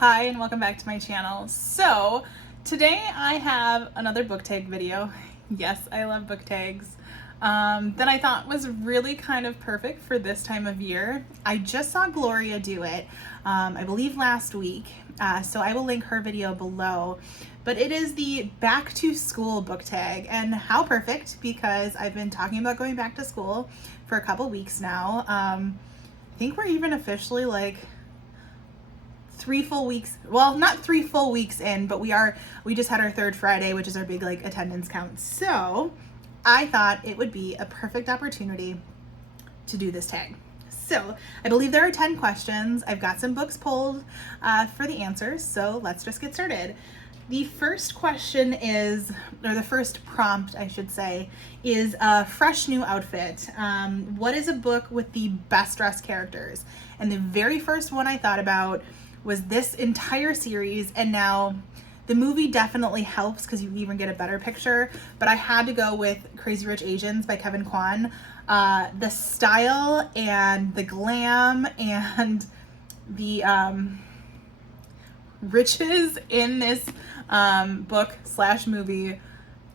Hi and welcome back to my channel. So today I have another book tag video. Yes, I love book tags. That I thought was really kind of perfect for this time of year. I just saw Gloria do it, I believe last week, so I will link her video below. But it is the back to school book tag, and how perfect, because I've been talking about going back to school for a couple weeks now. I think we're even officially like 3 full weeks, well, not 3 full weeks in, but we just had our third Friday, which is our big like attendance count. So I thought it would be a perfect opportunity to do this tag. So I believe there are 10 questions. I've got some books pulled for the answers, so let's just get started. The first question is, or the first prompt I should say, is a fresh new outfit. What is a book with the best dressed characters? And the very first one I thought about was this entire series, and now the movie definitely helps because you even get a better picture, but I had to go with Crazy Rich Asians by Kevin Kwan. The style and the glam and the riches in this book slash movie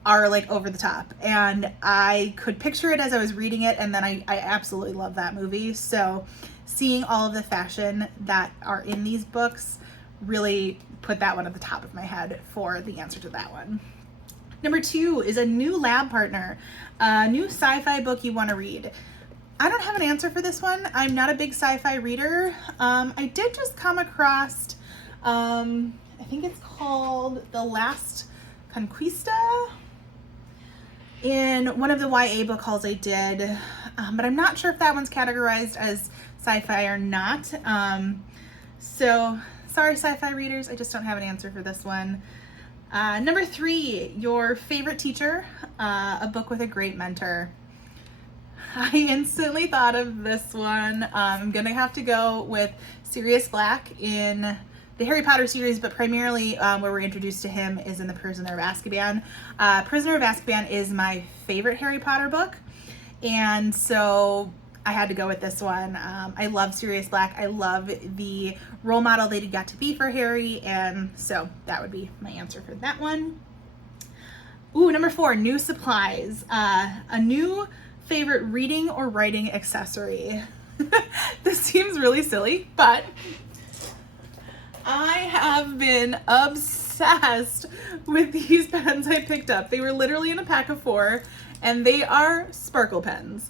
are like over the top, and I could picture it as I was reading it, and then I absolutely love that movie. So seeing all of the fashion that are in these books really put that one at the top of my head for the answer to that one. Number 2 is a new lab partner, a new sci-fi book you want to read. I don't have an answer for this one. I'm not a big sci-fi reader. I did just come across, I think it's called The Last Conquista in one of the YA book hauls I did, but I'm not sure if that one's categorized as sci-fi or not. So sorry, sci-fi readers, I just don't have an answer for this one. Number 3, your favorite teacher, a book with a great mentor. I instantly thought of this one. I'm gonna have to go with Sirius Black in the Harry Potter series, but primarily where we're introduced to him is in the Prisoner of Azkaban. Prisoner of Azkaban is my favorite Harry Potter book, and so I had to go with this one. I love Sirius Black. I love the role model that he got to be for Harry, and so that would be my answer for that one. Ooh, number 4, new supplies. A new favorite reading or writing accessory. This seems really silly, but I have been obsessed with these pens I picked up. They were literally in a pack of 4, and they are sparkle pens.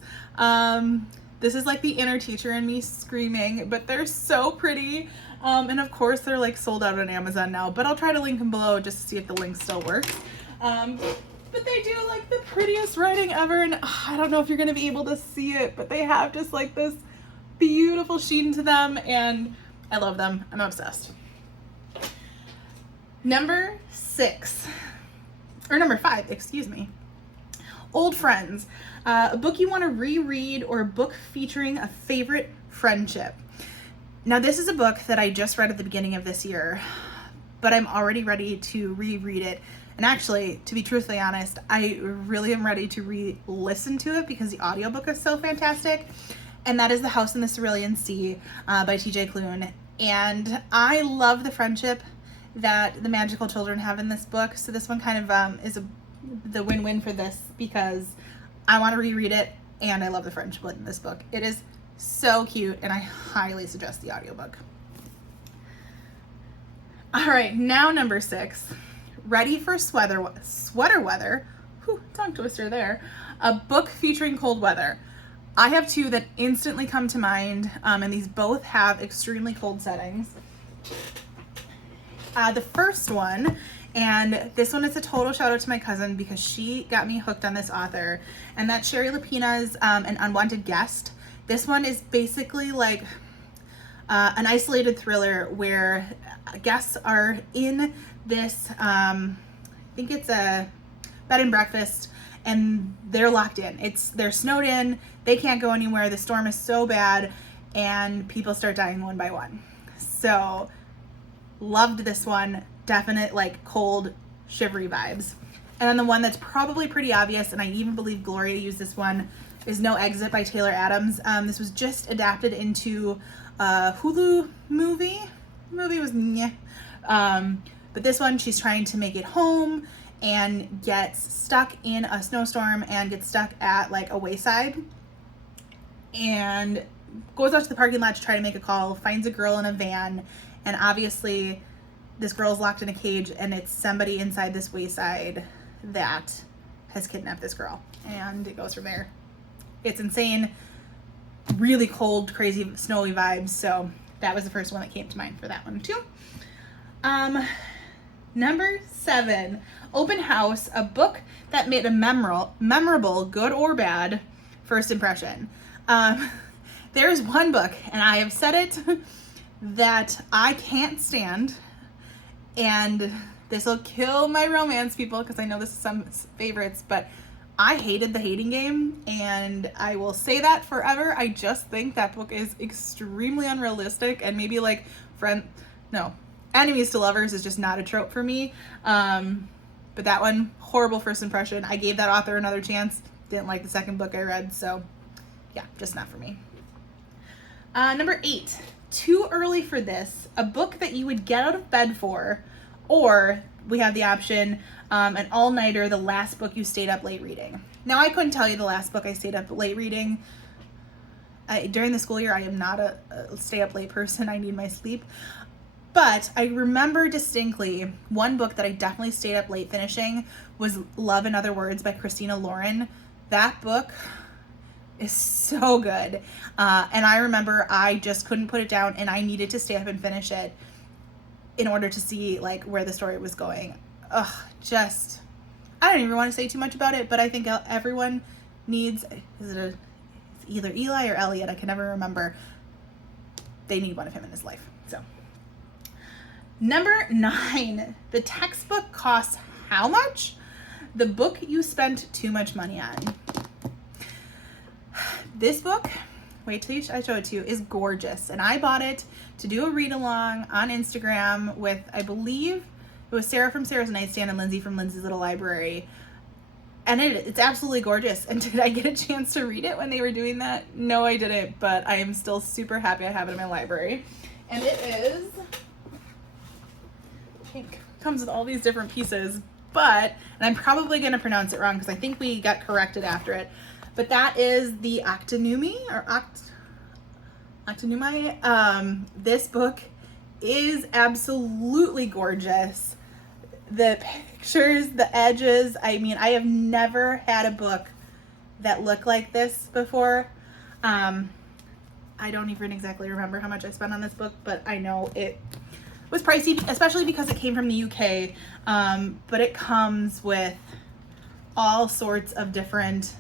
This is like the inner teacher in me screaming, but they're so pretty. And of course they're like sold out on Amazon now, but I'll try to link them below just to see if the link still works. But they do like the prettiest writing ever, and I don't know if you're gonna be able to see it, but they have just like this beautiful sheen to them, and I love them. I'm obsessed. Number 5, excuse me. Old friends, a book you want to reread or a book featuring a favorite friendship. Now this is a book that I just read at the beginning of this year, but I'm already ready to reread it. And actually, to be truthfully honest, I really am ready to re-listen to it because the audiobook is so fantastic. And that is The House in the Cerulean Sea by TJ Klune. And I love the friendship that the magical children have in this book. So this one kind of is the win-win for this because I want to reread it and I love the friendship in this book. It is so cute, and I highly suggest the audiobook. All right, now number 6, ready for sweater weather. Whew, tongue twister there. A book featuring cold weather. I have 2 that instantly come to mind, and these both have extremely cold settings. The first one, and this one is a total shout out to my cousin because she got me hooked on this author, and that's Shari Lapena's An Unwanted Guest. This one is basically like an isolated thriller where guests are in this, I think it's a bed and breakfast, and they're locked in. They're snowed in, they can't go anywhere, the storm is so bad, and people start dying one by one. So loved this one, definite like cold shivery vibes. And then the one that's probably pretty obvious, and I even believe Gloria used this one, is No Exit by Taylor Adams. This was just adapted into a Hulu movie The movie was meh. But this one, she's trying to make it home and gets stuck in a snowstorm and gets stuck at like a wayside and goes out to the parking lot to try to make a call, finds a girl in a van, and obviously this girl's locked in a cage and it's somebody inside this wayside that has kidnapped this girl, and it goes from there. It's insane, really cold, crazy, snowy vibes, so that was the first one that came to mind for that one too. Number 7, Open House, a book that made a memorable, good or bad, first impression. There's one book, and I have said it, that I can't stand, and this will kill my romance people because I know this is some favorites, but I hated The Hating Game, and I will say that forever. I just think that book is extremely unrealistic, and maybe like enemies to lovers is just not a trope for me. But that one, horrible first impression. I gave that author another chance. Didn't like the second book I read, so yeah, just not for me. Number 8, Too Early for This, a book that you would get out of bed for, or we have the option, an all-nighter, the last book you stayed up late reading. Now, I couldn't tell you the last book I stayed up late reading. During the school year, I am not a stay up late person. I need my sleep. But I remember distinctly one book that I definitely stayed up late finishing was Love in Other Words by Christina Lauren. That book is so good. And I remember I just couldn't put it down, and I needed to stay up and finish it in order to see like where the story was going. I don't even want to say too much about it, but I think everyone needs, it's either Eli or Elliot, I can never remember. They need one of him in his life. So number 9, the textbook costs how much? The book you spent too much money on. This book, wait till I show it to you, is gorgeous. And I bought it to do a read along on Instagram with, I believe it was Sarah from Sarah's Nightstand and Lindsay from Lindsay's Little Library. And it's absolutely gorgeous. And did I get a chance to read it when they were doing that? No, I didn't, but I am still super happy I have it in my library. And it is pink. Comes with all these different pieces, and I'm probably going to pronounce it wrong because I think we got corrected after it. But that is the Octonumi or Octonumi. This book is absolutely gorgeous. The pictures, the edges, I mean, I have never had a book that looked like this before. I don't even exactly remember how much I spent on this book, but I know it was pricey, especially because it came from the UK. But it comes with all sorts of different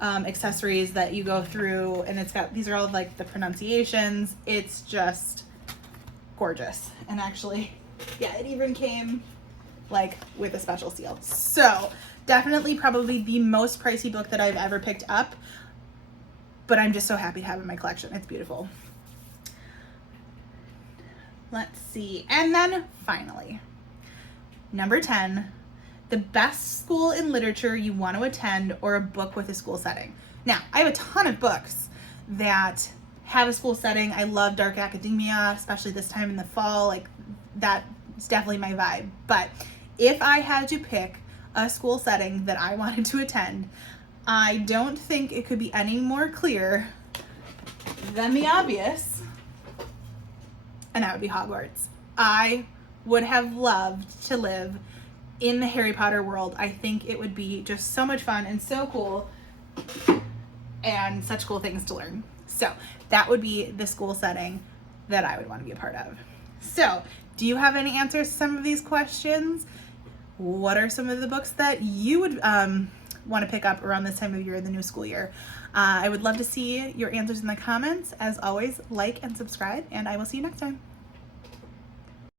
accessories that you go through, and these are all like the pronunciations. It's just gorgeous. And actually, yeah, it even came like with a special seal. So definitely probably the most pricey book that I've ever picked up, but I'm just so happy to have it in my collection. It's beautiful. Let's see. And then finally, number 10, the best school in literature you want to attend, or a book with a school setting. Now, I have a ton of books that have a school setting. I love dark academia, especially this time in the fall. Like, that is definitely my vibe. But if I had to pick a school setting that I wanted to attend, I don't think it could be any more clear than the obvious, and that would be Hogwarts. I would have loved to live in the Harry Potter world. I think it would be just so much fun and so cool, and such cool things to learn. So that would be the school setting that I would want to be a part of. So do you have any answers to some of these questions? What are some of the books that you would want to pick up around this time of year in the new school year? I would love to see your answers in the comments. As always, like and subscribe, and I will see you next time.